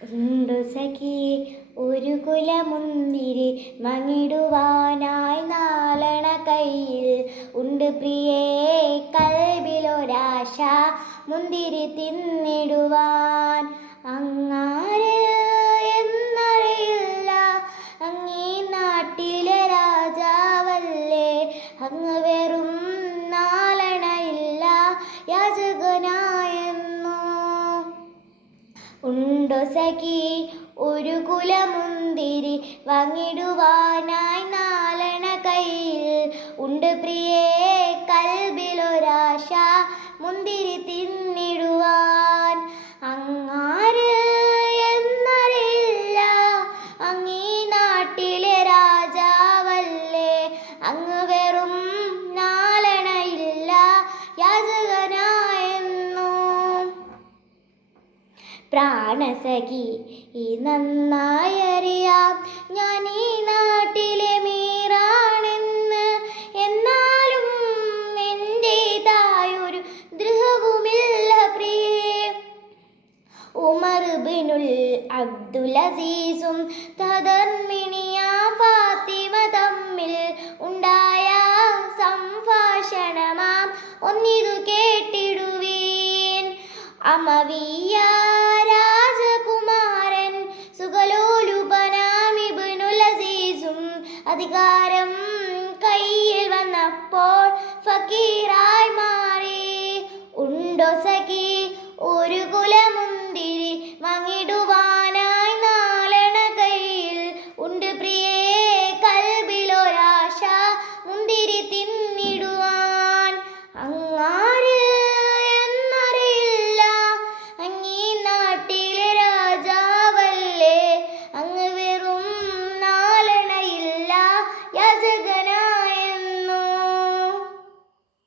ഉണ്ടു സഖി ഒരു കുലമുന്തിരി മങ്ങിടുവാനായി നാലണ കയ്യിൽ ഉണ്ട് പ്രിയേ കൽബിലൊരാശ മുന്തിരി തിന്നിടുവാൻ. അങ്ങാര് എന്നറിയില്ല, അങ്ങീ നാട്ടിലെ രാജാവല്ലേ, അങ്ങ് വെറും നാലണയില്ല യാചകനായെന്നു. ഉണ്ടോ സഖി ഒരു കുലമുന്തിരി വാങ്ങിടുവാനായി നാലണ കയ്യിൽ ഉണ്ട് പ്രിയേ കൽബിലൊരാശ മുന്തിരി തിന്നിടുവാൻ. അങ്ങാര് എന്നറിയില്ല, അങ്ങീ നാട്ടിലെ രാജാവല്ലേ, അങ്ങ് വെറും നാലണയില്ല യാചകനായെന്നു. പ്രാണസഖി ഈ നന്നായറിയാം ഞാൻ ഈ നാട്ടിലെ മീറാണെന്ന്, എന്നാലും എൻ്റേതായൊരു ദ്രോഹവുമില്ല പ്രിയേ. ഉമർ ബിനുൽ അബ്ദുൽ അസീസും തദർമിണിയാ ഫാത്തിമ തമ്മിൽ ഉണ്ടായ സംഭാഷണമാം ഒന്നിതു കേട്ടിടുവീൻ. അമവിയ